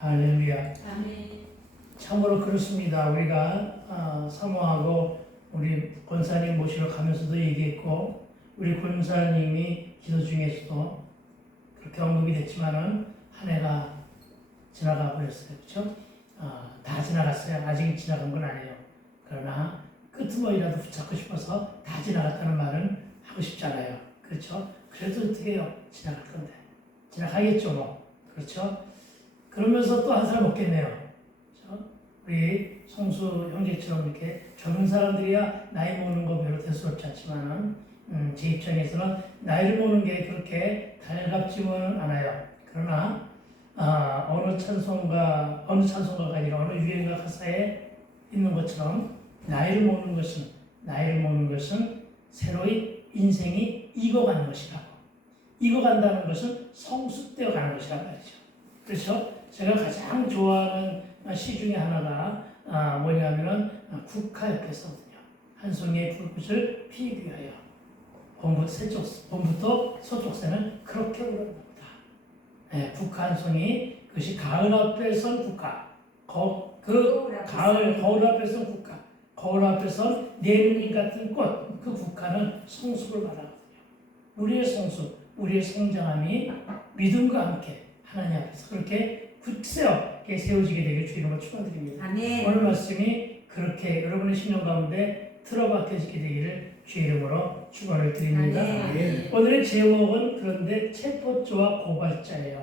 할렐루야. 아멘. 참으로 그렇습니다. 우리가 사모하고 우리 권사님 모시러 가면서도 얘기했고, 우리 권사님이 기도 중에서도 그렇게 언급이 됐지만은 한 해가 지나가 버렸어요. 그렇죠? 다 지나갔어요. 아직 지나간 건 아니에요. 그러나 끄트머리라도 붙잡고 싶어서 다 지나갔다는 말은 하고 싶지 않아요. 그렇죠? 그래도 어떻게 해요? 지나갈 건데. 지나가겠죠, 뭐. 그렇죠? 그러면서 또 한 살 먹겠네요. 그렇죠? 우리 성수 형제처럼 이렇게 젊은 사람들이야 나이 먹는 거 별로 대수롭지 않지만은 제 입장에서는 나이를 먹는 게 그렇게 달갑지는 않아요. 그러나 어느 찬송가가 아니라 어느 유행가 가사에 있는 것처럼 나이를 먹는 것은 새로이 인생이 익어가는 것이라고. 익어간다는 것은 성숙되어 가는 것이란 말이죠. 그렇죠? 제가 가장 좋아하는 시 중에 하나가 뭐냐면은 국화협회서거든요. 한 송이의 불꽃을 피우기 위하여 봄부터 서쪽새는 그렇게 오른답니다. 네, 국화 한 송이, 그것이 가을 앞에 선 국화, 거울 앞에 선 국화, 거울 앞에 선 내눈이 같은 꽃, 그 국화는 성숙을 말하거든요. 우리의 성숙, 우리의 성장함이 믿음과 함께 하나님 앞에서 그렇게 굳세게 세워지게 되길 주 이름으로 축원드립니다. 아멘. 오늘 말씀이 그렇게 여러분의 심령 가운데 틀어박혀지게 되기를 주 이름으로 축원을 드립니다. 아멘. 오늘의 제목은 그런데 체포조와 고발자예요.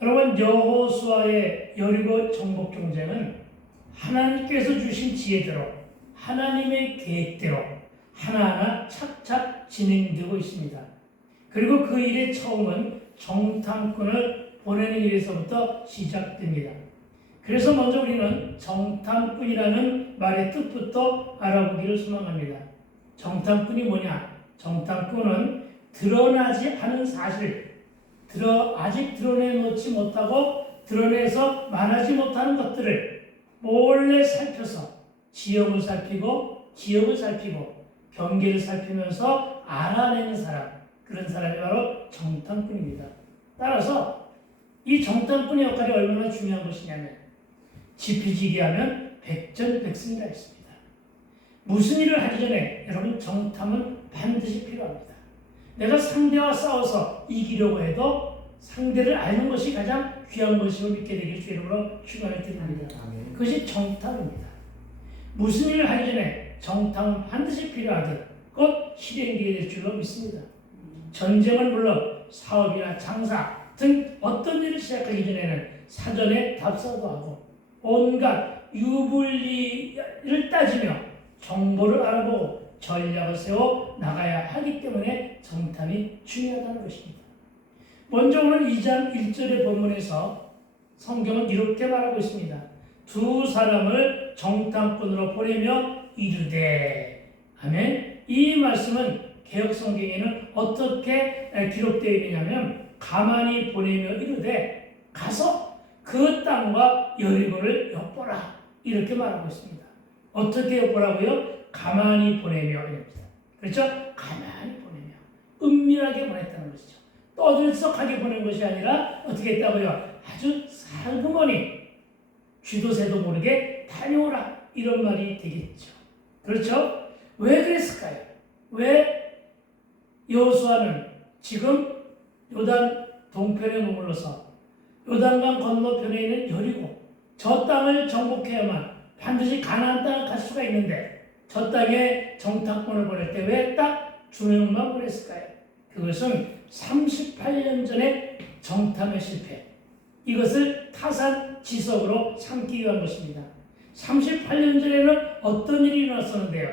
여러분, 여호수아의 여리고 정복 경쟁은 하나님께서 주신 지혜대로 하나님의 계획대로 하나하나 착착 진행되고 있습니다. 그리고 그 일의 처음은 정탐꾼을 보내는 일에서부터 시작됩니다. 그래서 먼저 우리는 정탐꾼이라는 말의 뜻부터 알아보기를 소망합니다. 정탐꾼이 뭐냐? 정탐꾼은 드러나지 않은 사실, 아직 드러내놓지 못하고 드러내서 말하지 못하는 것들을 몰래 살펴서 지형을 살피고 경계를 살피면서 알아내는 사람, 그런 사람이 바로 정탐꾼입니다. 따라서 이 정탐꾼의 역할이 얼마나 중요한 것이냐면 지피지기하면 백전백승이라 했습니다. 무슨 일을 하기 전에 여러분 정탐은 반드시 필요합니다. 내가 상대와 싸워서 이기려고 해도 상대를 아는 것이 가장 귀한 것임을 믿게 되길 주 이름으로 축원을 드립니다. 그것이 정탐입니다. 무슨 일을 하기 전에 정탐은 반드시 필요하듯 곧 실행되게 될 줄로 믿습니다. 전쟁은 물론 사업이나 장사 등 어떤 일을 시작하기 전에는 사전에 답사도 하고 온갖 유불리를 따지며 정보를 알아보고 전략을 세워 나가야 하기 때문에 정탐이 중요하다는 것입니다. 먼저 오늘 2장 1절의 본문에서 성경은 이렇게 말하고 있습니다. 두 사람을 정탐꾼으로 보내며 이르되. 아멘. 이 말씀은 개역 성경에는 어떻게 기록되어 있느냐면 가만히 보내며 이르되 가서 그 땅과 여리고를 엿보라 이렇게 말하고 있습니다. 어떻게 엿보라고요? 가만히 보내며 이럽니다. 그렇죠? 가만히 보내며 은밀하게 보냈다는 것이죠. 떠들썩하게 보낸 것이 아니라 어떻게 했다고요? 아주 살그머니 쥐도새도 모르게 다녀오라 이런 말이 되겠죠. 그렇죠? 왜 그랬을까요? 왜 여호수아는 지금 요단 동편에 머물러서 요단강 건너편에 있는 여리고 저 땅을 정복해야만 반드시 가나안 땅을 갈 수가 있는데 저 땅에 정탐꾼을 보낼 때 왜 딱 두 명만 보냈을까요? 그것은 38년 전에 정탐의 실패, 이것을 타산지석으로 삼기 위한 것입니다. 38년 전에는 어떤 일이 일어났었는데요?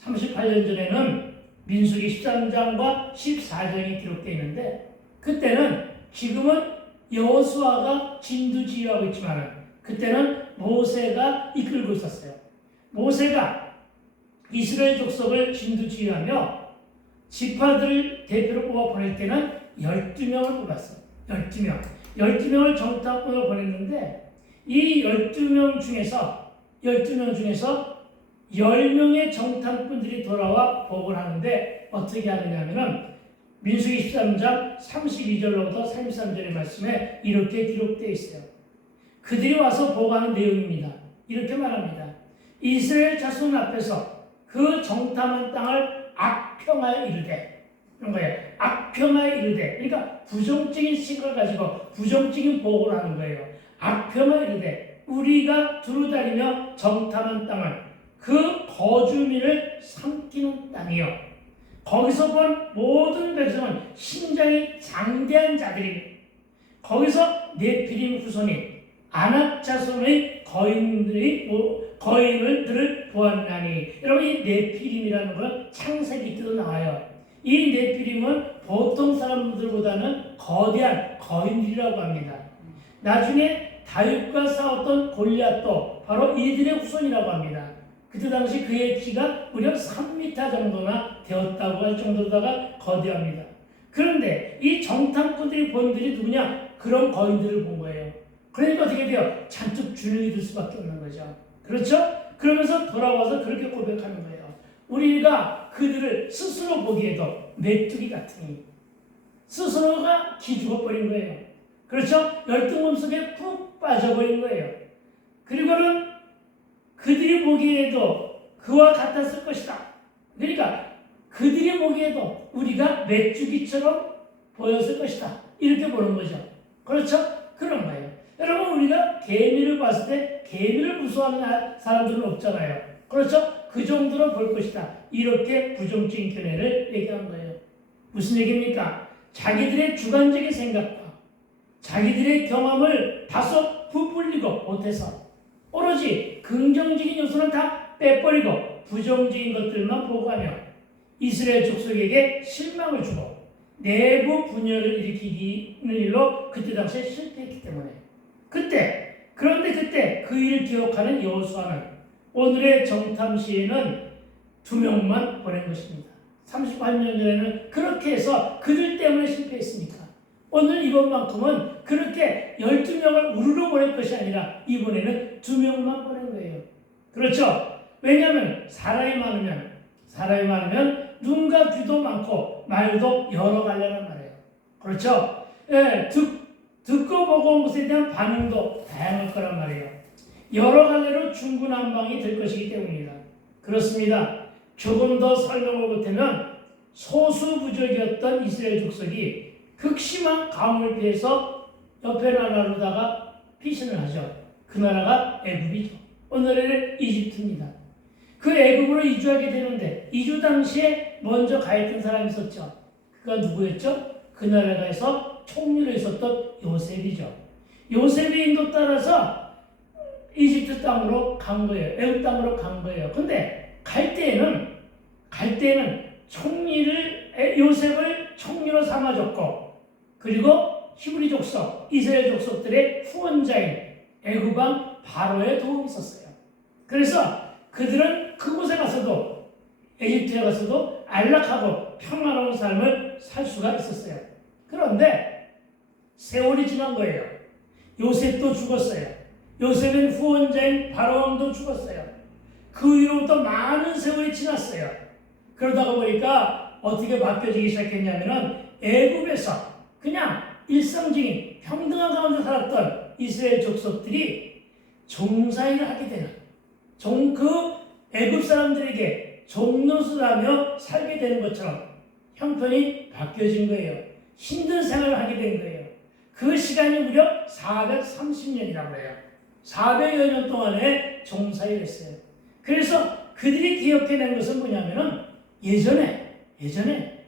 38년 전에는 민수기 13장과 14장이 기록되어 있는데 그때는 지금은 여호수아가 진두지휘하고 있지만 그때는 모세가 이끌고 있었어요. 모세가 이스라엘 족속을 진두지휘하며 지파들을 대표로 뽑아 보낼 때는 12명을 뽑았어요. 12명을 정탐꾼으로 보냈는데 이 12명 중에서 10명의 정탐꾼들이 돌아와 보고를 하는데 어떻게 하느냐면은 민수기 13장 32절로부터 33절의 말씀에 이렇게 기록되어 있어요. 그들이 와서 보고하는 내용입니다. 이렇게 말합니다. 이스라엘 자손 앞에서 그 정탐한 땅을 악평하여 이르되, 이런 거예요. 악평하여 이르되, 그러니까 부정적인 시각을 가지고 부정적인 보고를 하는 거예요. 악평하여 이르되 우리가 두루다니며 정탐한 땅을 그 거주민을 삼키는 땅이요. 거기서 본 모든 백성은 신장이 장대한 자들이, 거기서 네피림 후손이 아낙 자손의 거인들을 보았나니. 여러분, 이 네피림이라는 건 창세기 때도 나와요. 이 네피림은 보통 사람들보다는 거대한 거인들이라고 합니다. 나중에 다윗과 싸웠던 골리앗도 바로 이들의 후손이라고 합니다. 그때 당시 그의 키가 무려 3m 정도나 되었다고 할 정도다가 거대합니다. 그런데 이 정탐꾼들이 본 들이 누구냐? 그런 거인들을 본 거예요. 그러니까 어떻게 돼요? 잔뜩 주눅이 들 수밖에 없는 거죠. 그렇죠? 그러면서 돌아와서 그렇게 고백하는 거예요. 우리가 그들을 스스로 보기에도 메뚜기 같으니, 스스로가 기죽어버린 거예요. 그렇죠? 열등감 속에 푹 빠져버린 거예요. 그리고는 그들이 보기에도 그와 같았을 것이다. 그러니까 그들이 보기에도 우리가 메뚜기처럼 보였을 것이다. 이렇게 보는 거죠. 그렇죠? 그런 거예요. 여러분, 우리가 개미를 봤을 때 개미를 무서워하는 사람들은 없잖아요. 그렇죠? 그 정도로 볼 것이다. 이렇게 부정적인 견해를 얘기한 거예요. 무슨 얘기입니까? 자기들의 주관적인 생각과 자기들의 경험을 다소 부풀리고 못해서 오로지 긍정적인 요소는 다 빼버리고 부정적인 것들만 보고하며 이스라엘 족속에게 실망을 주고 내부 분열을 일으키는 일로 그때 당시에 실패했기 때문에, 그런데 그때 그 일을 기억하는 여호수아는 오늘의 정탐 시에는 2명만 보낸 것입니다. 38년 전에는 그렇게 해서 그들 때문에 실패했으니까 오늘 이번만큼은 그렇게 12명을 우르르 보낼 것이 아니라 이번에는 2명만 보낸 거예요. 그렇죠? 왜냐하면 사람이 많으면 눈과 귀도 많고 말도 여러 갈래란 말이에요. 그렇죠? 예, 듣고 보고 온 것에 대한 반응도 다양할 거란 말이에요. 여러 갈래로 중구난방이 될 것이기 때문입니다. 그렇습니다. 조금 더 설명을 보태면 소수부족이었던 이스라엘 족속이 극심한 가뭄을 피해서 옆에 나라로다가 피신을 하죠. 그 나라가 애굽이죠. 오늘의 이집트입니다. 그 애굽으로 이주하게 되는데 이주 당시에 먼저 가 있던 사람이 있었죠. 그가 누구였죠? 그 나라에서 총리로 있었던 요셉이죠. 요셉의 인도 따라서 이집트 땅으로 간 거예요. 애굽 땅으로 간 거예요. 근데 갈 때에는 요셉을 총리로 삼아줬고, 그리고 히브리 족속, 이스라엘 족속들의 후원자인 애굽 왕 바로의 도움이 있었어요. 그래서 그들은 그곳에 가서도, 에집트에 가서도 안락하고 평화로운 삶을 살 수가 있었어요. 그런데 세월이 지난 거예요. 요셉도 죽었어요. 요셉의 후원자인 바로 왕도 죽었어요. 그 이후로부터 많은 세월이 지났어요. 그러다가 보니까 어떻게 바뀌어지기 시작했냐면은 애굽에서 그냥 일상적인 평등한 가운데 살았던 이스라엘 족속들이 종살이를 하게 되는, 그 애굽 사람들에게 종노릇하며 살게 되는 것처럼 형편이 바뀌어진 거예요. 힘든 생활을 하게 된 거예요. 그 시간이 무려 430년이라고 해요. 400여 년 동안에 종살이를 했어요. 그래서 그들이 기억해낸 것은 뭐냐면은 예전에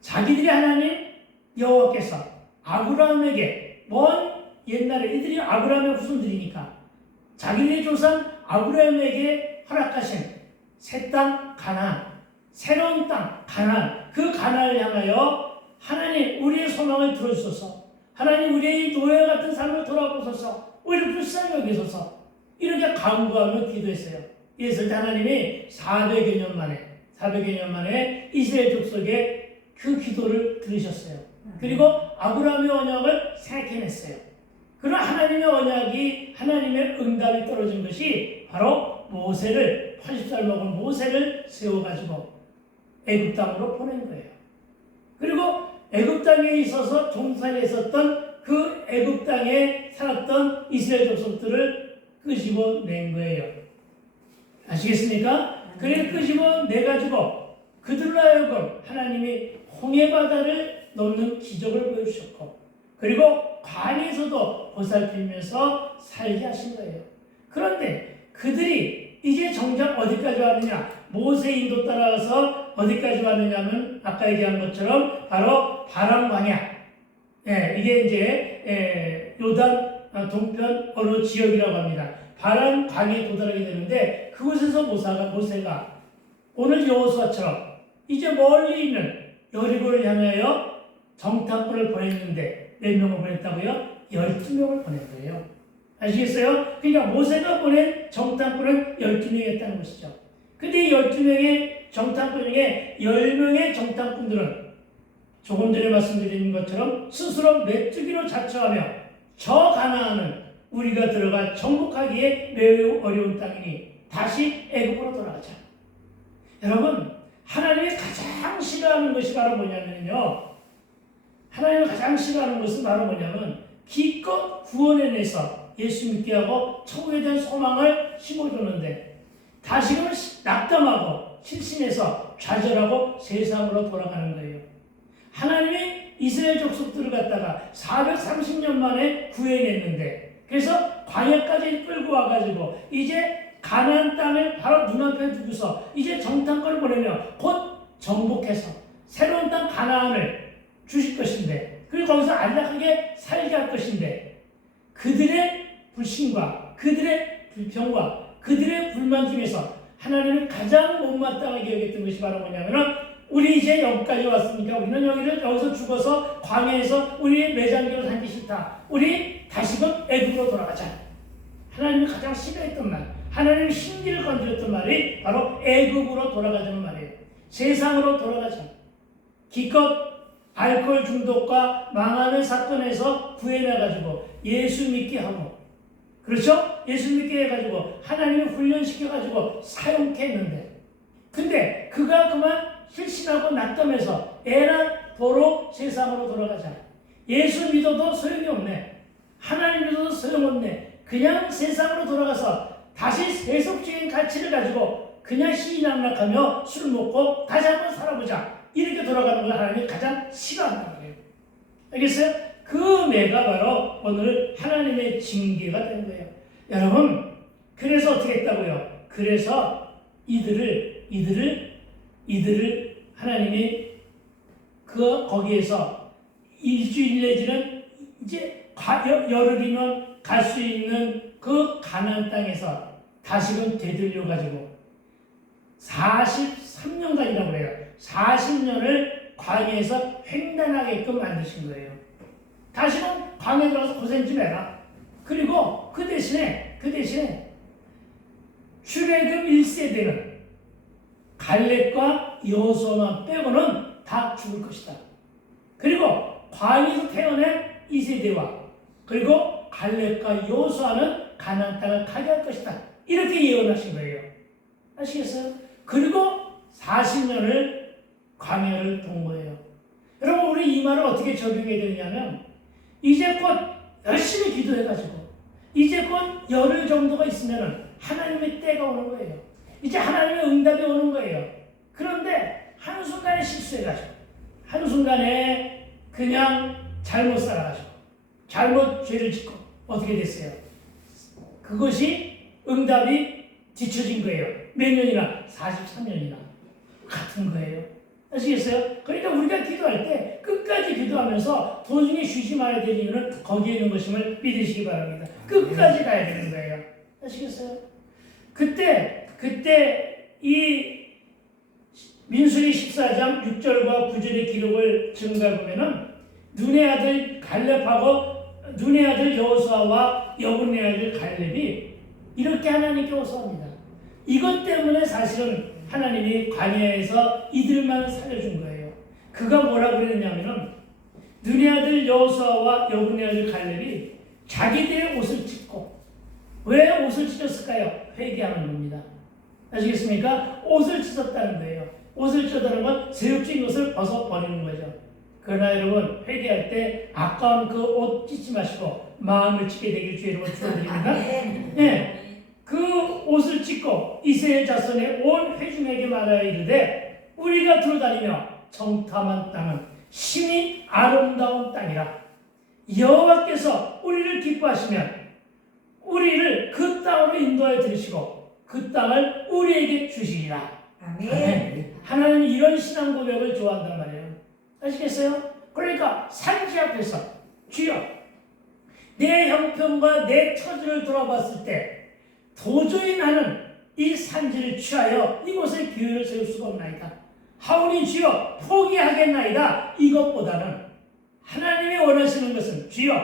자기들이 하나님 여호와께서 아브라함에게 옛날에 이들이 아브라함의 후손들이니까 자기들의 조상 아브라함에게 허락하신 새 땅 가나안, 새로운 땅 가나안, 그 가나안을 향하여 하나님 우리의 소망을 들어주소서, 하나님 우리의 노예 같은 삶을 돌아보소서, 우리를 불쌍히 여기소서, 이렇게 간구하며 기도했어요. 이랬을 때 하나님이 400여 년 만에 이스라엘 족속의 그 기도를 들으셨어요. 그리고 아브라함의 언약을 생각해냈어요. 그런 하나님의 언약이, 하나님의 응답이 떨어진 것이 바로 80살 먹은 모세를 세워가지고 애굽 땅으로 보낸 거예요. 그리고 애굽 땅에 있어서 종살이 했었던 그 애굽 땅에 살았던 이스라엘 족속들을 끄집어낸 거예요. 아시겠습니까? 그래 끄집어내가지고 그들로 하여금 하나님이 홍해바다를 넘는 기적을 보여주셨고, 그리고 관에서도 보살피면서 살게 하신 거예요. 그런데 그들이 이제 정작 어디까지 왔느냐? 모세 인도 따라서 어디까지 왔느냐면 아까 얘기한 것처럼 바로 바람 광야. 이게 이제 요단 동편 어느 지역이라고 합니다. 바람 광야에 도달하게 되는데 그곳에서 모세가 오늘 여호수아처럼 이제 멀리 있는 여리고를 향하여 정탐꾼을 보냈는데 몇 명을 보냈다고요? 12명을 보낸 거예요. 아시겠어요? 그러니까 모세가 보낸 정탐꾼은 12명이었다는 것이죠. 근데 이 12명의 정탐꾼 중에 10명의 정탐꾼들은 조금 전에 말씀드린 것처럼 스스로 메뚜기로 자처하며 저 가나안은 우리가 들어가 정복하기에 매우 어려운 땅이니 다시 애굽으로 돌아가자. 여러분, 하나님이 가장 싫어하는 것이 바로 뭐냐면요. 하나님이 가장 싫어하는 것은 바로 뭐냐면 기껏 구원해내서 예수 믿게 하고 천국에 대한 소망을 심어주는데 다시금 낙담하고 실신해서 좌절하고 세상으로 돌아가는 거예요. 하나님이 이스라엘 족속들을 갖다가 430년 만에 구해냈는데 그래서 광야까지 끌고 와가지고 이제 가나안 땅을 바로 눈앞에 두고서 이제 정탐꾼을 보내며 곧 정복해서 새로운 땅 가나안을 주실 것인데 그리고 거기서 안락하게 살게 할 것인데 그들의 불신과 그들의 불평과 그들의 불만 중에서 하나님을 가장 못마땅하게 여겼던 것이 바로 뭐냐면은 우리 이제 여기까지 왔으니까 우리는 여기서 죽어서 광야에서 우리의 매장기로 살기 싫다. 우리 다시금 애굽으로 돌아가자. 하나님이 가장 싫어했던 말, 하나님의 신기를 건드렸던 말이 바로 애굽으로 돌아가자는 말이에요. 세상으로 돌아가자. 기껏 알코올 중독과 망함의 사건에서 구해내가지고 예수 믿게 하고, 그렇죠? 예수 믿게 해가지고 하나님을 훈련시켜가지고 사용케 했는데, 근데 그가 그만 실신하고 낙담해서 에라 도로 세상으로 돌아가자. 예수 믿어도 소용이 없네. 하나님 믿어도 소용없네. 그냥 세상으로 돌아가서 다시 세속적인 가치를 가지고 그냥 시인낙락하며 술 먹고 다시 한번 살아보자. 이렇게 돌아가는 걸 하나님이 가장 싫어한다는 거예요. 알겠어요? 그 매가 바로 오늘 하나님의 징계가 된 거예요. 여러분, 그래서 어떻게 했다고요? 그래서 이들을 하나님이 거기에서 일주일 내지는 이제 열흘이면 갈 수 있는 그 가나안 땅에서 다시금 되돌려 가지고 43년간이라고 해요. 40년을 광야에서 횡단하게끔 만드신 거예요. 다시금 광야에 들어가서 고생 좀 해라. 그리고 그 대신에 출애굽 1세대는 갈렙과 여호수아만 빼고는 다 죽을 것이다. 그리고 광야에서 태어난 2세대와 그리고 갈렙과 여호수아는 가나안 땅을 가게 할 것이다. 이렇게 예언하신 거예요. 아시겠어요? 그리고 40년을 광야를 돈 거예요. 여러분, 우리 이 말을 어떻게 적용해야 되냐면 이제 곧 열심히 기도해가지고 이제 곧 열흘 정도가 있으면 하나님의 때가 오는 거예요. 이제 하나님의 응답이 오는 거예요. 그런데 한순간에 실수해가지고 한순간에 그냥 잘못 살아가지고 잘못 죄를 짓고 어떻게 됐어요? 그것이 응답이 뒤처진 거예요. 몇 년이나? 43년이나. 같은 거예요. 아시겠어요? 그러니까 우리가 기도할 때 끝까지 기도하면서 도중에 쉬지 말아야 될 이유는 거기에 있는 것임을 믿으시기 바랍니다. 끝까지 가야 되는 거예요. 아시겠어요? 그때 이 민수기 14장 6절과 9절의 기록을 증가해 보면은 눈의 아들 갈렙하고 눈의 아들 여호수아와 여분의 아들 갈렙이 이렇게 하나님께 호소합니다. 이것 때문에 사실은 하나님이 광야에서 이들만 살려준 거예요. 그가 뭐라고 그랬냐면은 눈의 아들 여호수아와 여분의 아들 갈렙이 자기들의 옷을 찢고, 왜 옷을 찢었을까요? 회개하는 겁니다. 아시겠습니까? 옷을 찢었다는 거예요. 옷을 찢었다는 건 세속적인 것을 벗어버리는 거죠. 그러나 여러분 회개할 때 아까운 그 옷 찢지 마시고 마음을 찢게 되길 주의 이름으로 축원드립니다. 네, 그 옷을 찢고 이스라엘 자손의 온 회중에게 말하여 이르되 우리가 돌아다니며 정탐한 땅은 심히 아름다운 땅이라. 여호와께서 우리를 기뻐하시면 우리를 그 땅으로 인도하여 들으시고 그 땅을 우리에게 주시리라. 아멘. 하나님은 이런 신앙 고백을 좋아한단 말이에요. 아시겠어요? 그러니까 산지 앞에서 주여 내 형편과 내 처지를 돌아봤을 때 도저히 나는 이 산지를 취하여 이곳에 교회를 세울 수가 없나이다. 하오니 주여 포기하겠나이다. 이것보다는 하나님이 원하시는 것은 주여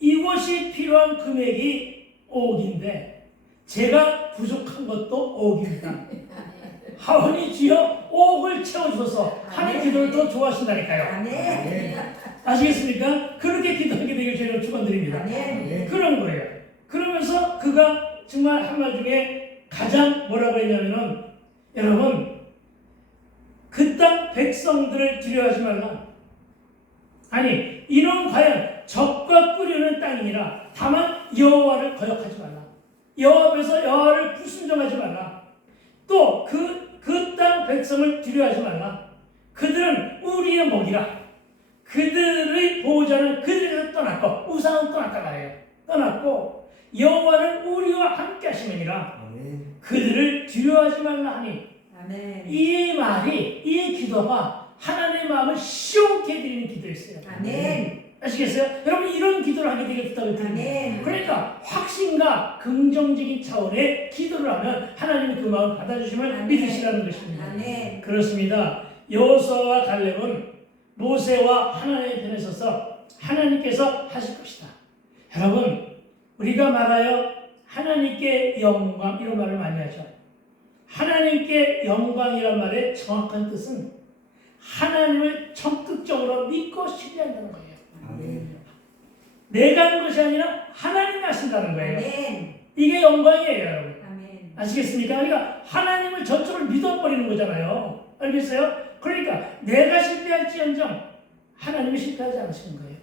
이곳이 필요한 금액이 5억인데 제가 부족한 것도 5억입니다. 하오니 주여 5억을 채워주셔서 하는 기도를 더 좋아하신다니까요. 아멘. 아시겠습니까? 그렇게 기도하게 되길 저희가 축원드립니다. 아멘. 그런 거예요. 그러면서 그가 정말 한 말 중에 가장 뭐라고 했냐면은 여러분 그 땅 백성들을 두려워하지 말라. 아니 이는 과연 적과 뿌리는 땅이니라. 다만 여호와를 거역하지 말라. 여호와 앞에서 여호와를 불순종하지 말라. 또 그 땅 백성을 두려워하지 말라. 그들은 우리의 목이라. 그들의 보호자는 그들에서 떠났고 우상은 떠났다 말이에요. 떠났고 여호와는 우리와 함께 하시느니라. 그들을 두려워하지 말라 하니 아멘. 이 말이 이 기도가 하나님의 마음을 시원케 해드리는 기도였어요. 아멘. 아시겠어요? 여러분 이런 기도를 하게 되게 부탁을 드립니다. 아멘. 그러니까 확신과 긍정적인 차원의 기도를 하면 하나님이 그 마음을 받아주심을 아멘. 믿으시라는 것입니다. 아멘. 그렇습니다. 여호수아와 갈렙은 모세와 하나님의 편에 서서 하나님께서 하실 것이다. 여러분 우리가 말하여 하나님께 영광 이런 말을 많이 하죠. 하나님께 영광이란 말의 정확한 뜻은 하나님을 적극적으로 믿고 신뢰한다는 거예요. 아멘. 내가 하는 것이 아니라 하나님이 하신다는 거예요. 아멘. 이게 영광이에요, 여러분. 아멘. 아시겠습니까? 그러니까 하나님을 전적으로 믿어버리는 거잖아요. 알겠어요? 그러니까 내가 실패할지언정 하나님이 실패하지 않으시는 거예요.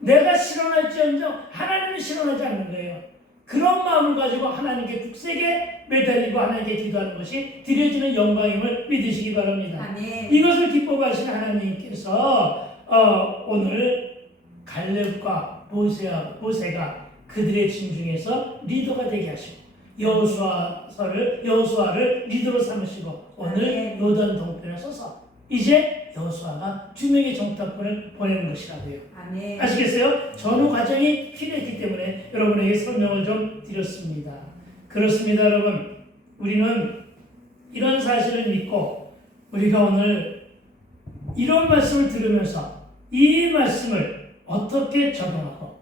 내가 실현할지언정 하나님이 실현하지 않는 거예요. 그런 마음을 가지고 하나님께 굳세게 매달리고 하나님께 기도하는 것이 드려지는 영광임을 믿으시기 바랍니다. 아멘. 이것을 기뻐하시는 하나님께서 오늘 갈렙과 모세가 그들의 진중에서 리더가 되게 하시고 여호수아를 리더로 삼으시고 오늘 요단 동편에 서서 이제 여호수아가 2명의 정탐꾼을 보내는 것이라고요. 아멘. 아시겠어요? 전후 과정이 필요했기 때문에 여러분에게 설명을 좀 드렸습니다. 그렇습니다, 여러분. 우리는 이런 사실을 믿고 우리가 오늘 이런 말씀을 들으면서 이 말씀을 어떻게 적용하고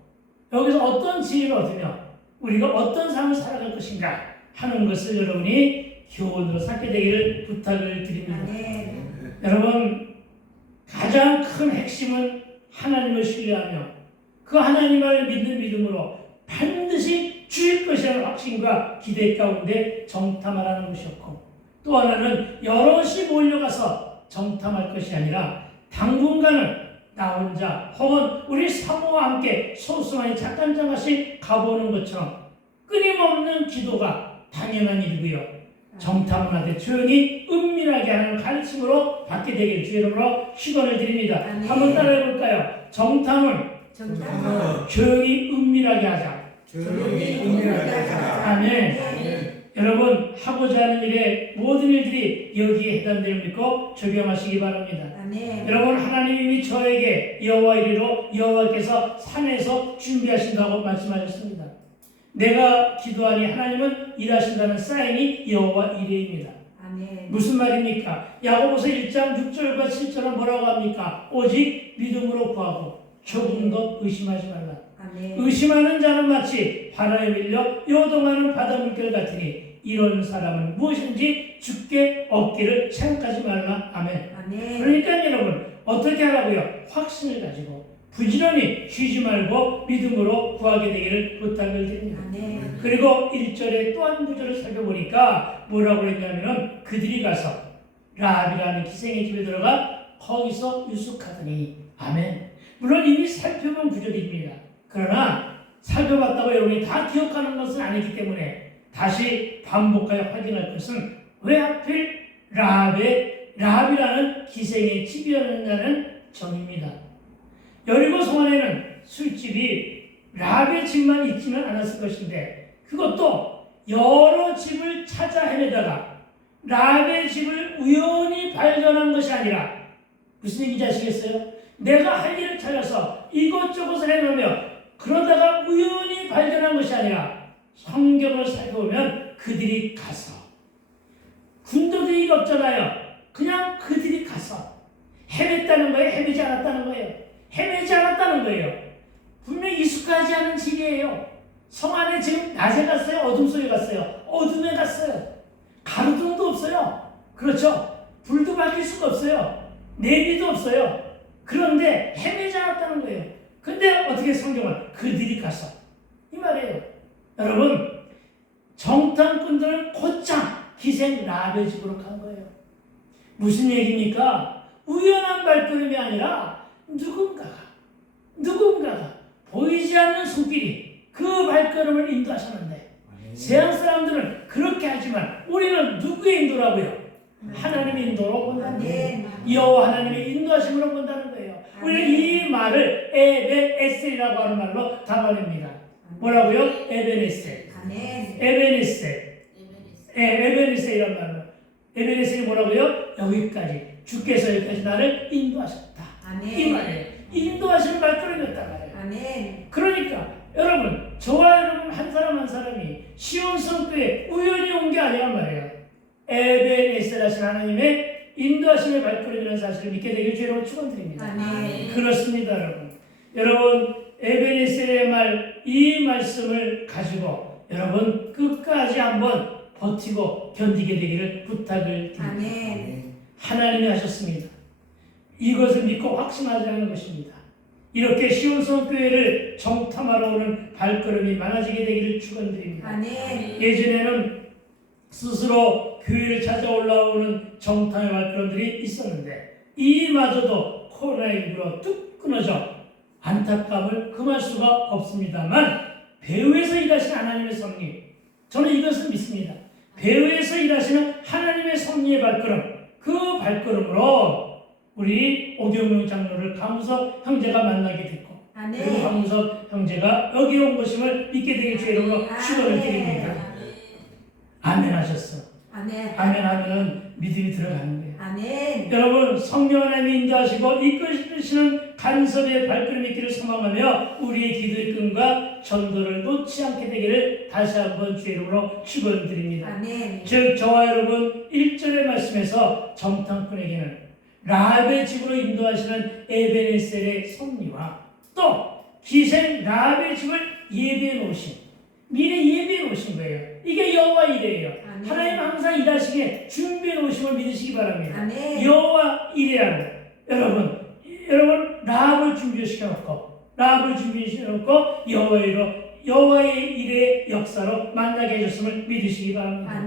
여기서 어떤 지혜를 얻으며 우리가 어떤 삶을 살아갈 것인가 하는 것을 여러분이 교훈으로 삼게 되기를 부탁을 드립니다. 아멘. 여러분 가장 큰 핵심은 하나님을 신뢰하며 그 하나님을 믿는 믿음으로 반드시 주실 것이라는 확신과 기대 가운데 정탐하라는 것이었고 또 하나는 여럿이 몰려가서 정탐할 것이 아니라 당분간은 나 혼자 혹은 우리 사모와 함께 소수만이 작간장같이 가보는 것처럼 끊임없는 기도가 당연한 일이고요. 정탐을 하되 조용히 은밀하게 하는 가르침으로 받게 되길 주의 이름으로 축원을 드립니다. 아멘. 한번 따라해 볼까요? 정탐은 정탐은 조용히 은밀하게 하자. 조용히 은밀하게 하자. 아멘. 아멘. 여러분 하고자 하는 일에 모든 일들이 여기에 해당됨을 믿고 적용하시기 바랍니다. 아멘. 여러분 하나님이 저에게 여호와 이르러 여호와께서 산에서 준비하신다고 말씀하셨습니다. 내가 기도하니 하나님은 일하신다는 사인이 여호와 이레입니다. 아멘. 무슨 말입니까? 야고보서 1장 6절과 7절은 뭐라고 합니까? 오직 믿음으로 구하고 조금도 의심하지 말라. 아멘. 의심하는 자는 마치 바다에 밀려 요동하는 바닷물결 같으니 이런 사람은 무엇인지 주께 얻기를 생각하지 말라. 아멘. 아멘. 그러니까 여러분 어떻게 하라고요? 확신을 가지고 부지런히 쉬지 말고 믿음으로 구하게 되기를 부탁을 드립니다. 아멘. 그리고 1절에 또 한 구절을 살펴보니까 뭐라고 했냐면 그들이 가서 라합이라는 기생의 집에 들어가 거기서 유숙하더니 아멘. 물론 이미 살펴본 구절입니다. 그러나 살펴봤다고 여러분이 다 기억하는 것은 아니기 때문에 다시 반복하여 확인할 것은 왜 하필 라합이라는 기생의 집이었느냐는 점입니다. 여리고 성안에는 술집이 라합의 집만 있지는 않았을 것인데 그것도 여러 집을 찾아 헤매다가 라합의 집을 우연히 발견한 것이 아니라 무슨 얘기인지 아시겠어요? 내가 할 일을 찾아서 이것저것을 헤매며 그러다가 우연히 발견한 것이 아니라 성경을 살펴보면 그들이 가서 군더더기가 없잖아요. 그냥 그들이 가서 헤맸다는 거예요? 헤매지 않았다는 거예요? 헤매지 않았다는 거예요. 분명히 익숙하지 않은 집이에요. 성 안에 지금 낮에 갔어요? 어둠 속에 갔어요? 어둠에 갔어요. 가로등도 없어요. 그렇죠? 불도 밝힐 수가 없어요. 내비도 없어요. 그런데 헤매지 않았다는 거예요. 근데 어떻게 성경은 그들이 가서 이 말이에요. 여러분 정탐꾼들은 곧장 기생 라합의 집으로 간 거예요. 무슨 얘기입니까? 우연한 발걸음이 아니라 누군가가 보이지 않는 손길이 그 발걸음을 인도하셨는데 세상 사람들은 그렇게 하지만 우리는 누구의 인도라고요? 하나님의 인도로 본다는 거예요. 여호와 하나님의 인도하심으로 본다는 거예요. 우리는 이 말을 에벤에셀이라고 하는 말로 담아냅니다. 뭐라고요? 에벤에셀. 에벤에셀이란 말로. 에벤에셀이 뭐라고요? 여기까지. 주께서 여기까지 나를 인도하셨다. 이 말이에요. 인도하시는 발걸음이었다 말이에요. 그러니까 여러분, 저와 여러분 한 사람 한 사람이 시온 성교에 우연히 온 게 아니란 말이에요. 에벤에셀 하신 하나님의 인도하심의 발걸음이라는 사실을 믿게 되길 주로 축원드립니다. 그렇습니다, 여러분. 여러분, 에벤에셀의 말, 이 말씀을 가지고 여러분 끝까지 한번 버티고 견디게 되기를 부탁을 드립니다. 하나님이 하셨습니다. 이것을 믿고 확신하자는 것입니다. 이렇게 시온성 교회를 정탐하러 오는 발걸음이 많아지게 되기를 축원드립니다. 예전에는 스스로 교회를 찾아 올라오는 정탐의 발걸음들이 있었는데 이마저도 코로나19로 뚝 끊어져 안타까움을 금할 수가 없습니다만 배후에서 일하시는 하나님의 섭리, 저는 이것을 믿습니다. 배후에서 일하시는 하나님의 섭리의 발걸음, 그 발걸음으로 우리 오경용 장로를 강우석 형제가 만나게 됐고 그리고 강우석 형제가 여기 온 것임을 믿게 되길 주의 이름으로 축원을 드립니다. 아멘 하셨어. 아멘 하면 믿음이 들어가는 거예요. 여러분, 성령 하나님이 인도하시고 이끄시는 간섭의 발걸음이 있기를 소망하며 우리의 기도의 끈과 전도를 놓지 않게 되기를 다시 한번 주의 이름으로 축원드립니다. 즉 저와 여러분 1절의 말씀에서 정탐꾼에게는 라합의 집으로 인도하시는 에벤에셀의 섭리와 또 기생 라합의 집을 예비해 놓으신, 미리 예비해 놓으신 거예요. 이게 여호와 일이에요. 하나님은 항상 일하시게 준비해 놓으심을 믿으시기 바랍니다. 여호와 일이라는 여러분 라합을 준비시켜 놓고 여호와의 일의 역사로 만나게 해줬음을 믿으시기 바랍니다.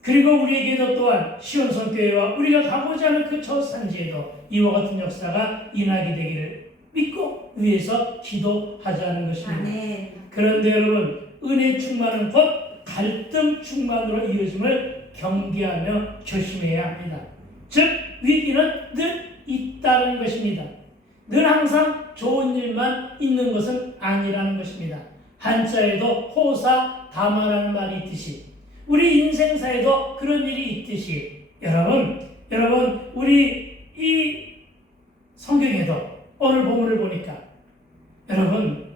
그리고 우리에게도 또한 시온성교회와 우리가 가고자 하는 그 저 산지에도 이와 같은 역사가 임하게 되기를 믿고 위에서 기도하자는 것입니다. 그런데 여러분, 은혜 충만은 곧 갈등 충만으로 이어짐을 경계하며 조심해야 합니다. 즉 위기는 늘 있다는 것입니다. 늘 항상 좋은 일만 있는 것은 아니라는 것입니다. 한자에도 호사 다마라는 말이 있듯이 우리 인생사에도 그런 일이 있듯이 여러분 우리 이 성경에도 오늘 본문을 보니까 여러분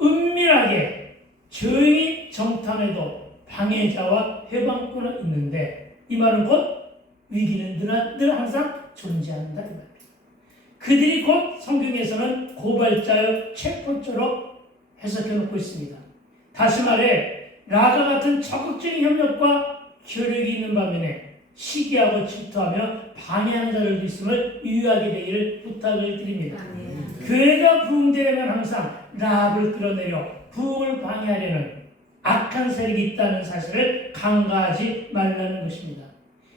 은밀하게 조용히 정탐해도 방해자와 해방꾼은 있는데 이 말은 곧 위기는 늘 항상 존재한다 이 말입니다. 그들이 곧 성경에서는 고발자여 체포자로 해석해 놓고 있습니다. 다시 말해 라가 같은 적극적인 협력과 효력이 있는 반면에 시기하고 질투하며 방해하는 자들도 있음을 유의하게 되기를 부탁을 드립니다. 교회가 부흥되려면 항상 라합을 끌어내려 부흥을 방해하려는 악한 세력이 있다는 사실을 간과하지 말라는 것입니다.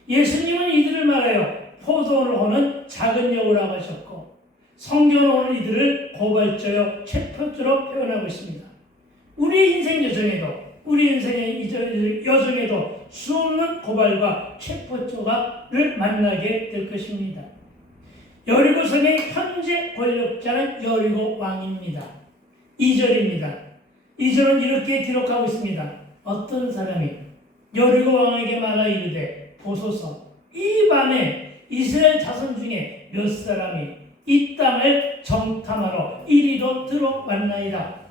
예수님은 이들을 말하여 포도원을 호는 작은 여우라고 하셨고, 성경은 이들을 고발자요 체포자로 표현하고 있습니다. 우리 인생 여정에도 수없는 고발과 체포자를 만나게 될 것입니다. 여리고성의 현재 권력자는 여리고 왕입니다. 2절입니다. 2절은 이렇게 기록하고 있습니다. 어떤 사람이 여리고 왕에게 말하 이르되 보소서, 이 밤에 이스라엘 자손 중에 몇 사람이 이 땅을 정탐하러 이리로 들어왔나이다.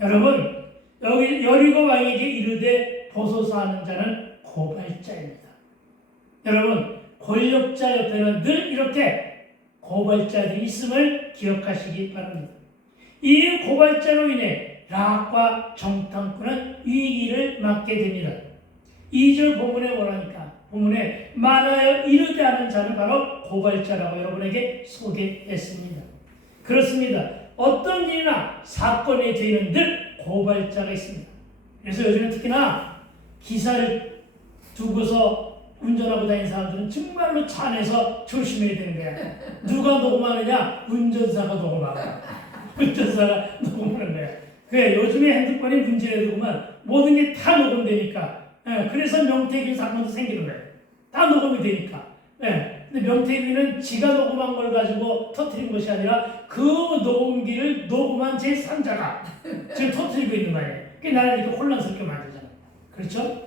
여러분, 여기 여리고 왕에게 이르되 보소서 하는 자는 고발자입니다. 여러분, 권력자 옆에는 늘 이렇게 고발자들이 있음을 기억하시기 바랍니다. 이 고발자로 인해 락과 정탐꾼은 위기를 맞게 됩니다. 2절 본문에 뭐라니까? 본문에 말하여 이르되 하는 자는 바로 고발자라고 여러분에게 소개했습니다. 그렇습니다. 어떤 일이나 사건의 뒤에는 늘 고발자가 있습니다. 그래서 요즘에 특히나 기사를 두고서 운전하고 다니는 사람들은 정말로 차 안에서 조심해야 되는 거야. 누가 녹음하느냐? 운전사가 녹음하고. 운전사가 녹음하는 거야. 그래, 요즘에 핸드폰이 문제되더구만. 모든 게 다 녹음되니까. 그래서 명태균 사건도 생기는 거예요. 다 녹음이 되니까. 근데 명태균은 지가 녹음한 걸 가지고 터뜨린 것이 아니라 그 녹음기를 녹음한 제3자가 지금 터뜨리고 있는 거예요. 그게 나를 이렇게 혼란스럽게 만들잖아. 그렇죠?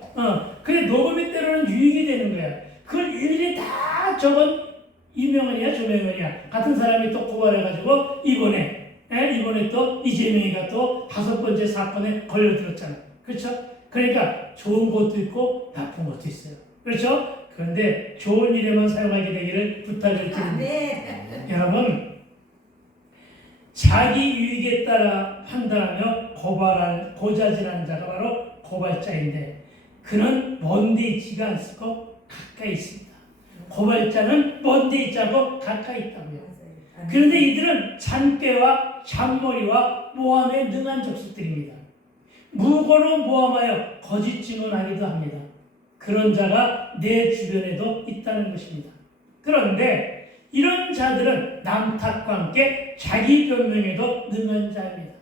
그게 녹음이 때로는 유익이 되는 거야. 그걸 일일이 다 적은 이명헌이야 조명헌이야 같은 사람이 또 고발해가지고 이번에 또 이재명이가 또 5번째 사건에 걸려들었잖아. 그렇죠? 그러니까 좋은 것도 있고 나쁜 것도 있어요. 그렇죠? 그런데 좋은 일에만 사용하게 되기를 부탁을 드립니다. 여러분, 자기 유익에 따라 판단하며 고자질하는 자가 바로 고발자인데, 그는 먼데 있지가 않고 가까이 있습니다. 고발자는 먼데 있지 않고 가까이 있다고요. 그런데 이들은 잔꾀와 잔머리와 모함에 능한 족속들입니다. 무고로 모함하여 거짓 증언하기도 합니다. 그런 자가 내 주변에도 있다는 것입니다. 그런데 이런 자들은 남 탓과 함께 자기 변명에도 능한 자입니다.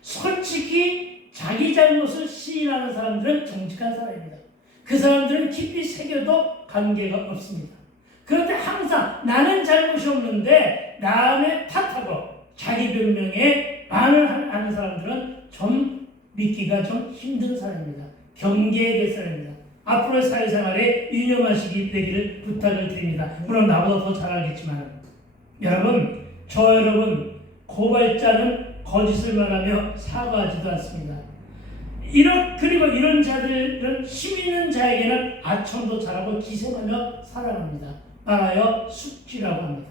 솔직히 자기 잘못을 시인하는 사람들은 정직한 사람입니다. 그 사람들은 깊이 새겨도 관계가 없습니다. 그런데 항상 나는 잘못이 없는데 남의 탓하고 자기 변명에 말을 하는 사람들은 좀 믿기가 좀 힘든 사람입니다. 경계해야 될 사람입니다. 앞으로의 사회생활에 유념하시기 되기를 부탁을 드립니다. 물론 나보다 더 잘 알겠지만 여러분, 고발자는 거짓을 말하며 사과하지도 않습니다. 그리고 이런 자들은 힘 있는 자에게는 아첨도 잘하고 기생하며 살아갑니다. 말하여 숙주라고 합니다.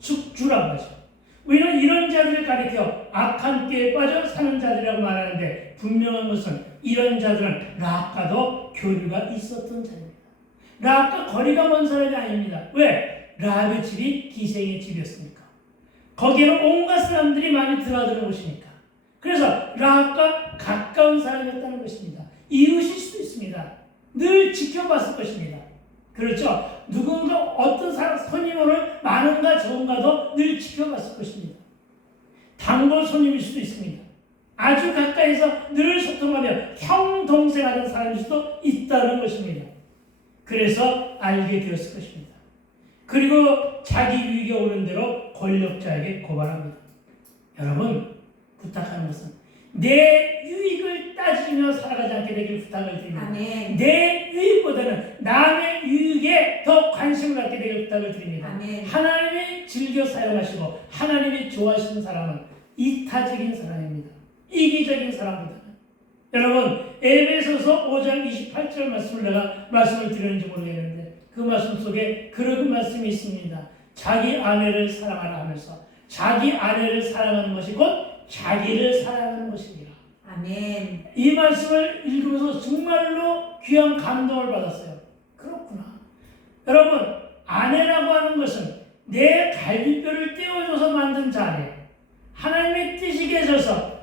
숙주라고 하죠. 우리는 이런 자들을 가리켜 악한 꾀에 빠져 사는 자들이라고 말하는데, 분명한 것은 이런 자들은 라합과도 교류가 있었던 자입니다. 라합과 거리가 먼 사람이 아닙니다. 왜? 라합의 집이 기생의 집이었으니까. 거기에는 온갖 사람들이 많이 드나드는 곳이니까. 그래서 라합과 가까운 사람이었다는 것입니다. 이웃일 수도 있습니다. 늘 지켜봤을 것입니다. 그렇죠? 누군가 어떤 사람 손님을 많은가 적은가도 늘 지켜봤을 것입니다. 단골 손님일 수도 있습니다. 아주 가까이서 늘 소통하며 형 동생 하던 사람일 수도 있다는 것입니다. 그래서 알게 되었을 것입니다. 그리고 자기 유익에 오른 대로 권력자에게 고발합니다. 여러분, 부탁하는 것은 내 유익을 따지며 살아가지 않게 되길 부탁을 드립니다. 아멘. 내 유익보다는 남의 유익에 더 관심을 갖게 되길 부탁을 드립니다. 아멘. 하나님이 즐겨 사용하시고 하나님이 좋아하시는 사람은 이타적인 사람입니다. 이기적인 사람보다는. 여러분, 에베소서 5장 28절 말씀을 드렸는지 모르겠는데 그 말씀 속에 그런 말씀이 있습니다. 자기 아내를 사랑하라 하면서 자기 아내를 사랑하는 것이 곧 자기를 사랑하는 것입니다. 아멘. 이 말씀을 읽으면서 정말로 귀한 감동을 받았어요. 그렇구나. 여러분, 아내라고 하는 것은 내 갈비뼈를 떼어줘서 만든 자네. 하나님의 뜻이 계셔서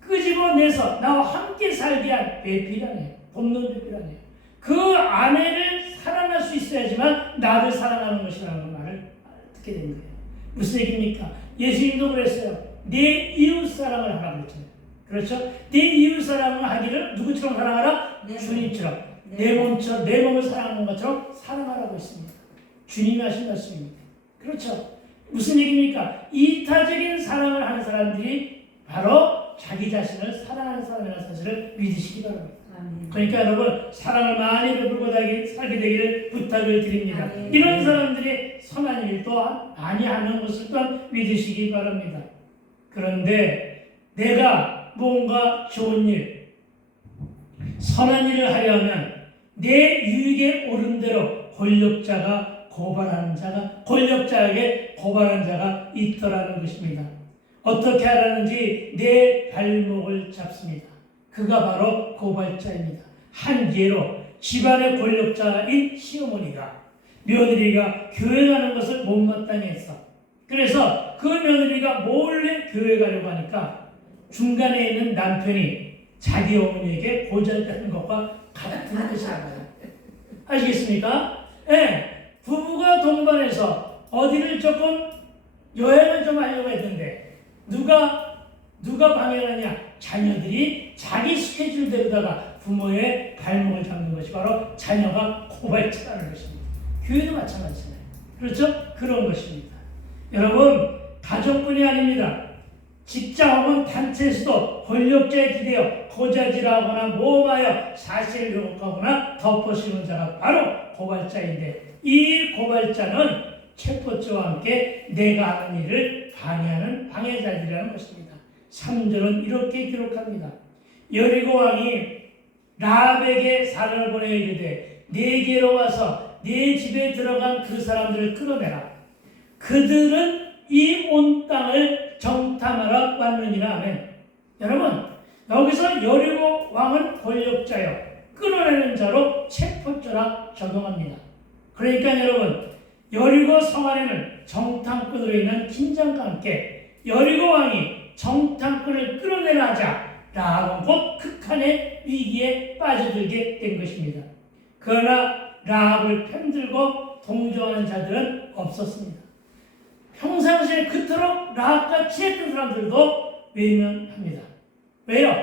끄집어내서 나와 함께 살게 한 배필이라네요. 돕는 배필이라네요. 그 아내를 사랑할 수 있어야지만 나를 사랑하는 것이라는 말을 듣게 된 거예요. 무슨 얘기입니까? 예수님도 그랬어요. 내 이웃 사랑을 하라고 그랬잖아요. 그렇죠? 내 이웃 사랑을 하기를 누구처럼 사랑하라? 주님처럼. 내 몸처럼, 내 몸을 사랑하는 것처럼 사랑하라고 했습니다. 주님이 하신 말씀입니다. 그렇죠? 무슨 얘기입니까? 이타적인 사랑을 하는 사람들이 바로 자기 자신을 사랑하는 사람이라는 사실을 믿으시기 바랍니다. 그러니까 여러분, 사랑을 많이 베풀고 살게 되기를 부탁을 드립니다. 아멘. 이런 사람들이 선한 일도 많이 하는 것을 또한 믿으시기 바랍니다. 그런데 내가 뭔가 좋은 일, 선한 일을 하려면 내 유익에 오른 대로 권력자에게 고발하는 자가 있더라는 것입니다. 어떻게 하라는지 내 발목을 잡습니다. 그가 바로 고발자입니다. 한 예로 집안의 권력자인 시어머니가 며느리가 교회 가는 것을 못마땅히 했어. 그래서 그 며느리가 몰래 교회 가려고 하니까 중간에 있는 남편이 자기 어머니에게 보잘다는 것과 같은 것이라고요. 아시겠습니까? 네, 부부가 동반해서 어디를 조금 여행을 좀 하려고 했는데 누가 방해를 하냐? 자녀들이 자기 스케줄대로다가 부모의 발목을 잡는 것이 바로 자녀가 고발자라는 것입니다. 교회도 마찬가지잖아요. 그렇죠? 그런 것입니다. 여러분, 가정뿐이 아닙니다. 직장 혹은 단체에서도 권력자에 기대어 고자질하거나 모험하여 사실을 왜곡하거나 덮어씌우는 자가 바로 고발자인데, 이 고발자는 체포죄와 함께 내가 하는 일을 방해하는 방해자들이라는 것입니다. 3절은 이렇게 기록합니다. 여리고 왕이 라합에게 사람을 보내어 이르되 내게로 와서 내 집에 들어간 그 사람들을 끌어내라. 그들은 이 온 땅을 정탐하러 왔느니라. 아멘. 여러분, 여기서 여리고 왕은 권력자요, 끌어내는 자로 체포죄라 적용합니다. 그러니까 여러분, 여리고 성 안에는 정탐꾼으로 인한 긴장과 함께 여리고 왕이 정탐꾼을 끌어내라 하자 라합은 곧 극한의 위기에 빠져들게 된 것입니다. 그러나 라합을 편들고 동조하는 자들은 없었습니다. 평상시에 그토록 라합같이 했던 사람들도 외면합니다. 왜요?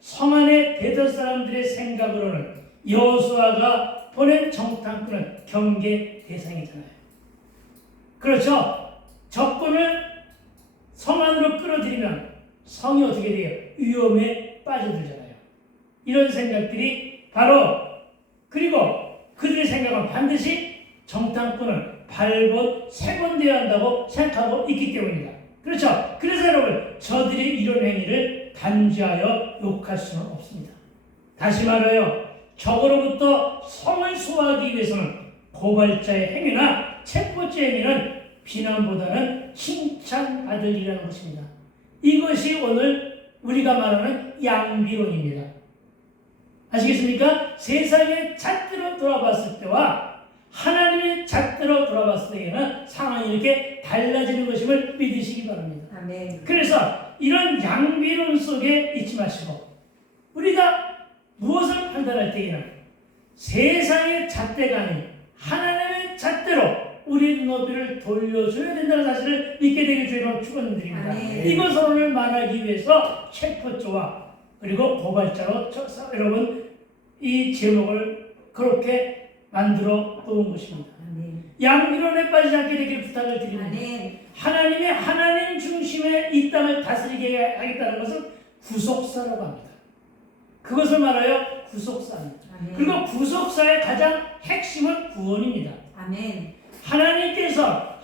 성 안에 대던 사람들의 생각으로는 여호수아가 보낸 정탐꾼은 경계 대상이잖아요. 그렇죠? 적군을 성 안으로 끌어들이면 성이 어떻게 돼요? 위험에 빠져들잖아요. 이런 생각들이 바로, 그리고 그들의 생각은 반드시 정탐꾼은 발본 3번 되어야 한다고 생각하고 있기 때문입니다. 그렇죠? 그래서 여러분, 저들이 이런 행위를 단죄하여 욕할 수는 없습니다. 다시 말하여 적으로부터 성을 수호하기 위해서는 고발자의 행위나 체포죄 행위는 비난보다는 칭찬받을 일이라는 것입니다. 이것이 오늘 우리가 말하는 양비론입니다. 아시겠습니까? 세상의 잣대로 돌아봤을 때와 하나님의 잣대로 돌아봤을 때에는 상황이 이렇게 달라지는 것임을 믿으시기 바랍니다. 아멘. 그래서 이런 양비론 속에 있지 마시고 우리가 무엇을 판단할 때에는 세상의 잣대가 아닌 하나님의 잣대로 우리 눈높이를 돌려줘야 된다는 사실을 믿게 되길 주의로 축원드립니다. 이것을 오늘 말하기 위해서 체포죄와 그리고 고발자로 여러분 이 제목을 그렇게 만들어 놓은 것입니다. 양비론에 빠지지 않게 되길 부탁을 드립니다. 하나님의 하나님 중심의 이 땅을 다스리게 하겠다는 것은 구속사라고 합니다. 그것을 말하여 구속사입니다. 그리고 구속사의 가장 핵심은 구원입니다. 하나님께서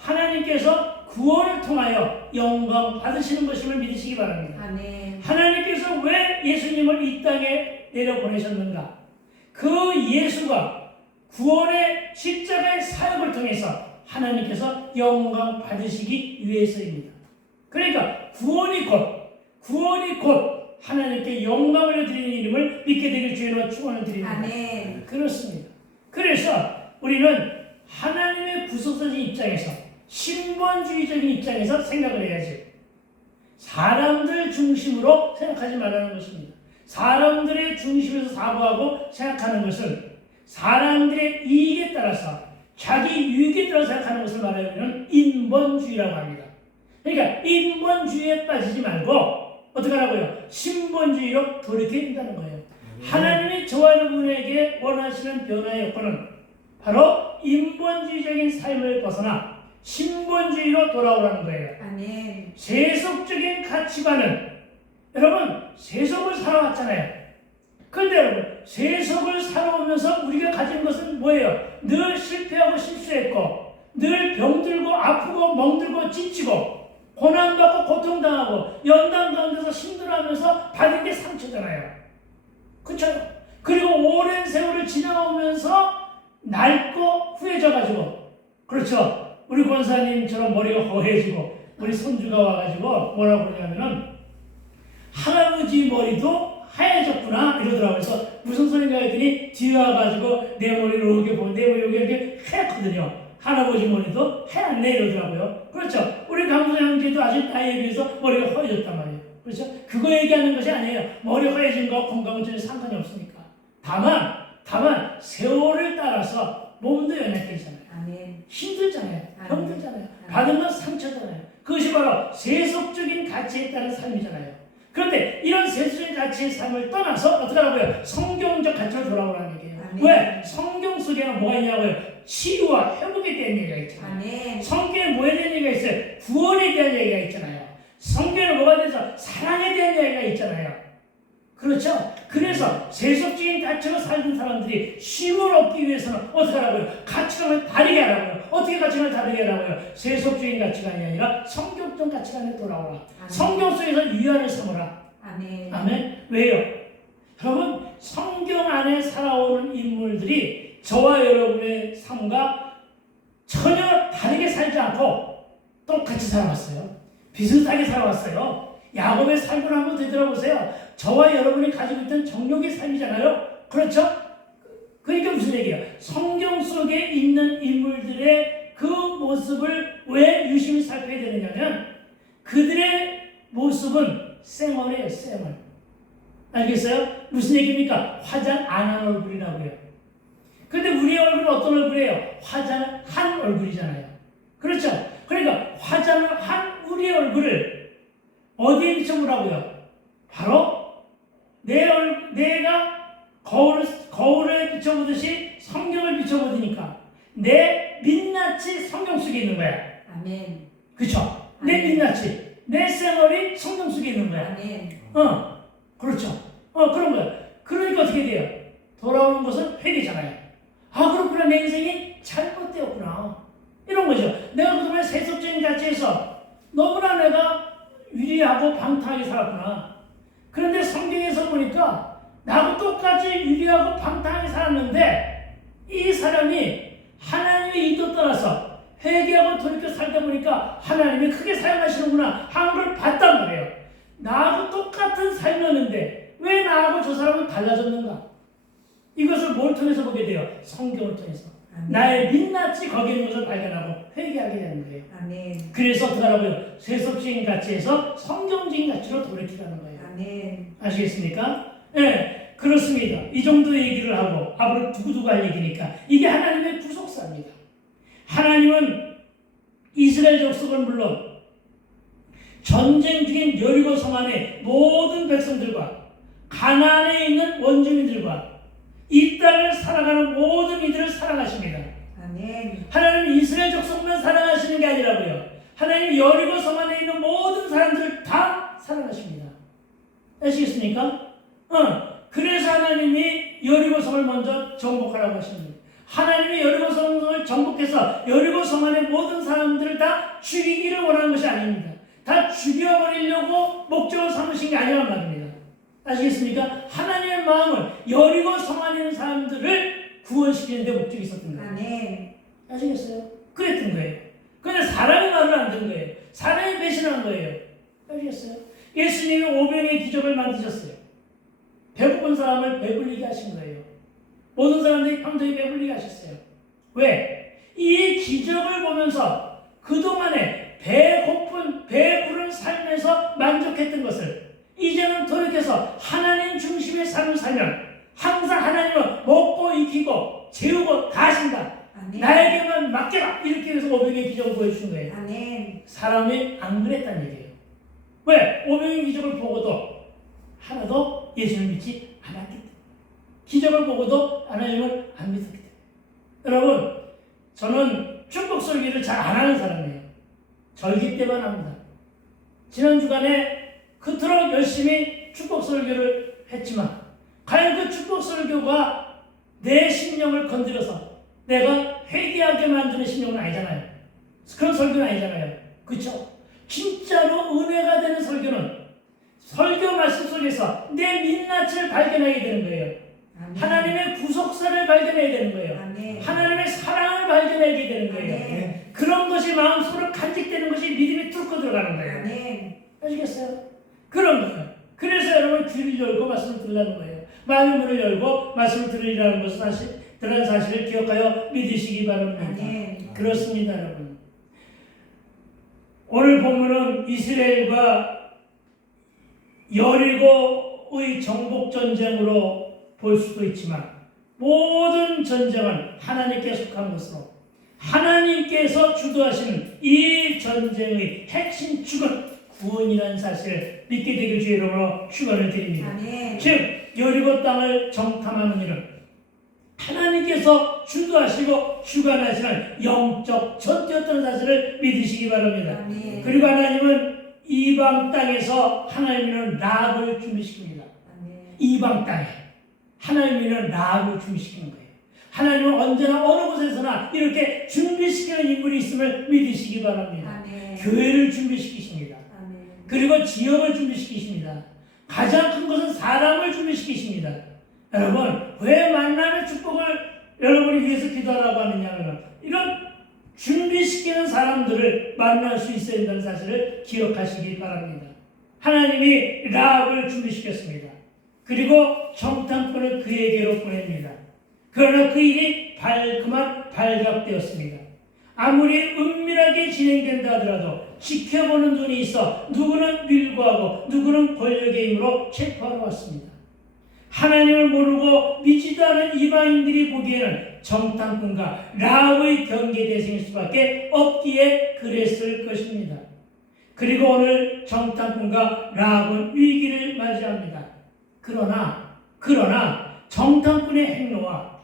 구원을 통하여 영광 받으시는 것임을 믿으시기 바랍니다. 하나님께서 왜 예수님을 이 땅에 내려보내셨는가? 그 예수가 구원의 십자가의 사역을 통해서 하나님께서 영광 받으시기 위해서입니다. 그러니까 구원이 곧 하나님께 영광을 드리는 이름을 믿게 되길 주의로 축원을 드립니다. 그렇습니다. 그래서 우리는 하나님의 구속사적인 입장에서, 신본주의적인 입장에서 생각을 해야지, 사람들 중심으로 생각하지 말라는 것입니다. 사람들의 중심에서 사고하고 생각하는 것은 사람들의 이익에 따라서 자기 유익에 따라 생각하는 것을 말하면 인본주의라고 합니다. 그러니까 인본주의에 빠지지 말고 어떻게 하라고요? 신본주의로 돌이켜야 된다는 거예요. 하나님이 저와 여러분에게 원하시는 변화의 여건은 바로 인본주의적인 삶을 벗어나 신본주의로 돌아오라는 거예요. 아멘. 세속적인 가치관은 여러분 세속을 살아왔잖아요. 그런데 여러분 세속을 살아오면서 우리가 가진 것은 뭐예요? 늘 실패하고 실수했고 늘 병들고 아프고 멍들고 지치고 고난받고 고통당하고 연단 가운데서 힘들어하면서 받은 게 상처잖아요. 그렇죠? 그리고 오랜 세월을 지나오면서 낡고 후해져가지고 그렇죠? 우리 권사님처럼 머리가 허해지고 우리 손주가 와가지고 뭐라고 그러냐면은 할아버지 머리도 하얘졌구나 이러더라고요. 그래서 무슨 소린가 했더니 뒤에 와가지고 내 머리를 이렇게 보면 내 머리 여기 이렇게 하얗거든요. 할아버지 머리도 하얗네 이러더라고요. 그렇죠? 우리 강수 형제도 아직 나이에 비해서 머리가 허해졌단 말이에요. 그렇죠? 그거 얘기하는 것이 아니에요. 머리 허해진 거 건강은 전혀 상관이 없으니까. 다만 세월을 따라서 몸도 연약해지잖아요. 아멘. 힘들잖아요. 병들잖아요. 받은 건 상처잖아요. 그것이 바로 세속적인 가치에 따른 삶이잖아요. 그런데 이런 세속적인 가치의 삶을 떠나서 어떻게 하라고요? 성경적 가치로 돌아오라는 얘기예요. 아멘. 왜? 성경 속에는 뭐가 있냐고요? 치유와 회복에 대한 얘기가 있잖아요. 아멘. 성경에 뭐에 대한 얘기가 있어요? 구원에 대한 얘기가 있잖아요. 성경에 뭐가 돼서 사랑에 대한 얘기가 있잖아요. 그렇죠? 그래서 세속적인 가치로 살던 사람들이 쉼을 얻기 위해서는 어떻게 하라고요? 가치관을 다르게 하라고요. 어떻게 가치관을 다르게 하라고요? 세속적인 가치관이 아니라 성경적 가치관에 돌아오라. 아멘. 성경 속에서 유한을 삼으라. 아멘. 아멘. 왜요? 여러분 성경 안에 살아오는 인물들이 저와 여러분의 삶과 전혀 다르게 살지 않고 똑같이 살아왔어요. 비슷하게 살아왔어요. 야곱의 삶을 한번 되돌아보세요. 저와 여러분이 가지고 있던 정욕의 삶이잖아요. 그렇죠? 그러니까 무슨 얘기예요? 성경 속에 있는 인물들의 그 모습을 왜 유심히 살펴야 되느냐면 그들의 모습은 쌩얼이에요. 쌩얼. 알겠어요? 무슨 얘기입니까? 화장 안 한 얼굴이라고요. 근데 우리의 얼굴은 어떤 얼굴이에요? 화장을 한 얼굴이잖아요. 그렇죠? 그러니까 화장을 한 우리의 얼굴을 어디에 비춰보라고요? 바로 내가 거울에 비춰보듯이 성경을 비춰보니까 내 민낯이 성경 속에 있는 거야. 아멘. 그렇죠? 내 민낯이, 내 쌩얼이 성경 속에 있는 거야. 아멘. 그렇죠. 그런 거야. 그러니까 어떻게 돼요? 돌아오는 것은 회개잖아요. 아, 그렇구나. 내 인생이 잘못되었구나. 이런 거죠. 내가 그동안 세속적인 가치에서 너무나 내가 유리하고 방탕하게 살았구나. 그런데 성경에서 보니까 나하고 똑같이 유리하고 방탕하게 살았는데 이 사람이 하나님의 인도 따라서 회개하고 돌이켜 살다 보니까 하나님이 크게 사용하시는구나 하는 걸 봤단 말이에요. 나하고 똑같은 삶이었는데 왜 나하고 저 사람은 달라졌는가? 이것을 뭘 통해서 보게 돼요? 성경을 통해서. 아멘. 나의 민낯이 거기에 있는 것을 발견하고 회개하게 되는 거예요. 아멘. 그래서 어떻게 하라고요? 세속적인 가치에서 성경적인 가치로 돌이키라는 거예요. 아멘. 아시겠습니까? 네, 그렇습니다. 이 정도 얘기를 하고 앞으로 두고두고 할 얘기니까 이게 하나님의 구속사입니다. 하나님은 이스라엘 족속을 물론 전쟁 중인 여리고 성 안의 모든 백성들과 가나안에 있는 원주민들과 이 땅을 살아가는 모든 이들을 사랑하십니다. 아멘. 하나님은 이스라엘 족속만 사랑하시는 게 아니라고요. 하나님 여리고 성 안에 있는 모든 사람들을 다 사랑하십니다. 아시겠습니까? 그래서 하나님이 여리고 성을 먼저 정복하라고 하십니다. 하나님이 여리고 성을 정복해서 여리고 성 안의 모든 사람들을 다 죽이기를 원하는 것이 아닙니다. 다 죽여버리려고 목적을 삼으신 게 아니란 말입니다. 아시겠습니까? 하나님의 마음은 여리고 성 안에 있는 사람들을 구원시키는 데 목적이 있었던 거예요. 아멘. 아시겠어요? 그랬던 거예요. 그런데 사람의 말을 안 듣는 거예요. 사람이 배신한 거예요. 아시겠어요? 예수님이 오병의 기적을 만드셨어요. 배고픈 사람을 배불리게 하신 거예요. 모든 사람들이 평소에 배불리게 하셨어요. 왜? 이 기적을 보면서 그동안에 배부른 삶에서 만족했던 것을 이제는 돌이켜서 하나님 중심의 삶을 살면 항상 하나님은 먹고 익히고 세우고 다 하신다. 아멘. 나에게만 맡겨라. 이렇게 해서 오병의 기적을 보여주신 거예요. 아멘. 사람이 안 그랬다는 얘기예요. 왜? 오병의 기적을 보고도 하나도 예수를 믿지 않았기 때문에. 기적을 보고도 하나님을 안 믿었기 때문에. 여러분, 저는 축복 설교를 잘 안 하는 사람이에요. 절기 때만 합니다. 지난 주간에 그토록 열심히 축복 설교를 했지만 과연 그 축복 설교가 내 심령을 건드려서 내가 회개하게 만드는 심령은 아니잖아요. 그런 설교는 아니잖아요. 그렇죠? 진짜로 은혜가 되는 설교는 설교 말씀 속에서 내 민낯을 발견하게 되는 거예요. 아멘. 하나님의 구속사를 발견해야 되는 거예요. 아멘. 하나님의 사랑을 발견하게 되는 거예요. 아멘. 그런 것이 마음속으로 간직되는 것이 믿음이 뚫고 들어가는 거예요. 아멘. 아시겠어요? 그런 거예요. 그래서 여러분 귀를 열고 말씀을 들으라는 거예요. 마음의 문을 열고 말씀을 들으리라는 것은 그런 사실을 기억하여 믿으시기 바랍니다. 아멘. 그렇습니다, 여러분. 오늘 본문은 이스라엘과 여리고의 정복 전쟁으로 볼 수도 있지만 모든 전쟁은 하나님께 속한 것으로 하나님께서 주도하시는 이 전쟁의 핵심 축은 구원이라는 사실을 믿게 되길 주의 이름으로 축원을 드립니다. 아멘. 즉 여리고 땅을 정탐하는 일은 하나님께서 주도하시고 주관하시는 영적 전투였다는 사실을 믿으시기 바랍니다. 아멘. 그리고 하나님은 이방 땅에서 하나님은 라합을 준비시킵니다. 아멘. 이방 땅에 하나님은 라합을 준비시키는 거예요. 하나님은 언제나 어느 곳에서나 이렇게 준비시키는 인물이 있음을 믿으시기 바랍니다. 아멘. 교회를 준비시키십니다. 아멘. 그리고 지역을 준비시키십니다. 가장 큰 것은 사람을 준비시키십니다. 여러분, 왜 만남의 축복을 여러분이 위해서 기도하라고 하느냐면 이런 준비시키는 사람들을 만날 수 있어야 된다는 사실을 기억하시기 바랍니다. 하나님이 라합을 준비시켰습니다. 그리고 정탐꾼을 그에게로 보냅니다. 그러나 그 일이 그만 발각되었습니다. 아무리 은밀하게 진행된다 하더라도 지켜보는 눈이 있어 누구는 밀고하고 누구는 권력의 힘으로 체포하러 왔습니다. 하나님을 모르고 믿지도 않은 이방인들이 보기에는 정탐꾼과 라합의 경계 대상일 수밖에 없기에 그랬을 것입니다. 그리고 오늘 정탐꾼과 라합은 위기를 맞이합니다. 그러나 정탐꾼의 행로와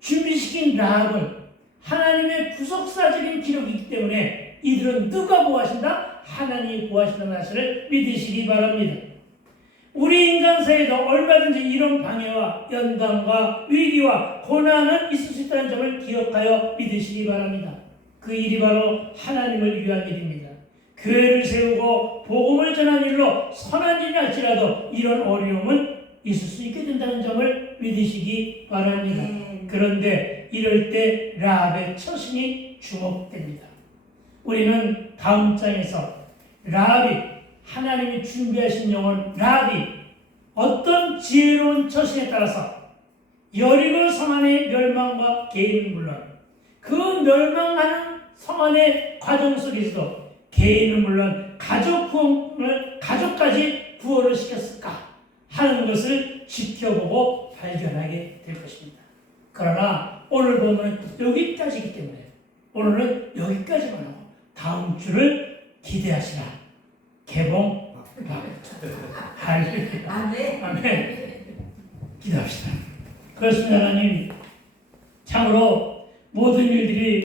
준비시킨 라합은 하나님의 구속사적인 기록이기 때문에 이들은 누가 보호하신다? 하나님이 보호하신다는 사실을 믿으시기 바랍니다. 우리 인간 사이에도 얼마든지 이런 방해와 연단과 위기와 고난은 있을 수 있다는 점을 기억하여 믿으시기 바랍니다. 그 일이 바로 하나님을 위한 일입니다. 교회를 세우고 복음을 전하는 일로 선한 일이 할지라도 이런 어려움은 있을 수 있게 된다는 점을 믿으시기 바랍니다. 그런데 이럴 때 라합의 처신이 주목됩니다. 우리는 다음 장에서 라합이 하나님이 준비하신 영혼 라합이 어떤 지혜로운 처신에 따라서 여리고 성 안의 멸망과 개인은 물론 그 멸망하는 성 안의 과정 속에서도 개인은 물론 가족까지 구원을 시켰을까 하는 것을 지켜보고 발견하게 될 것입니다. 그러나 오늘 보면 여기까지이기 때문에 오늘은 여기까지만 하고 다음 주를 기대하시라. 개봉 할렐루야. 아멘. 기도합시다. 그렇습니다. 하나님, 참으로 모든 일들이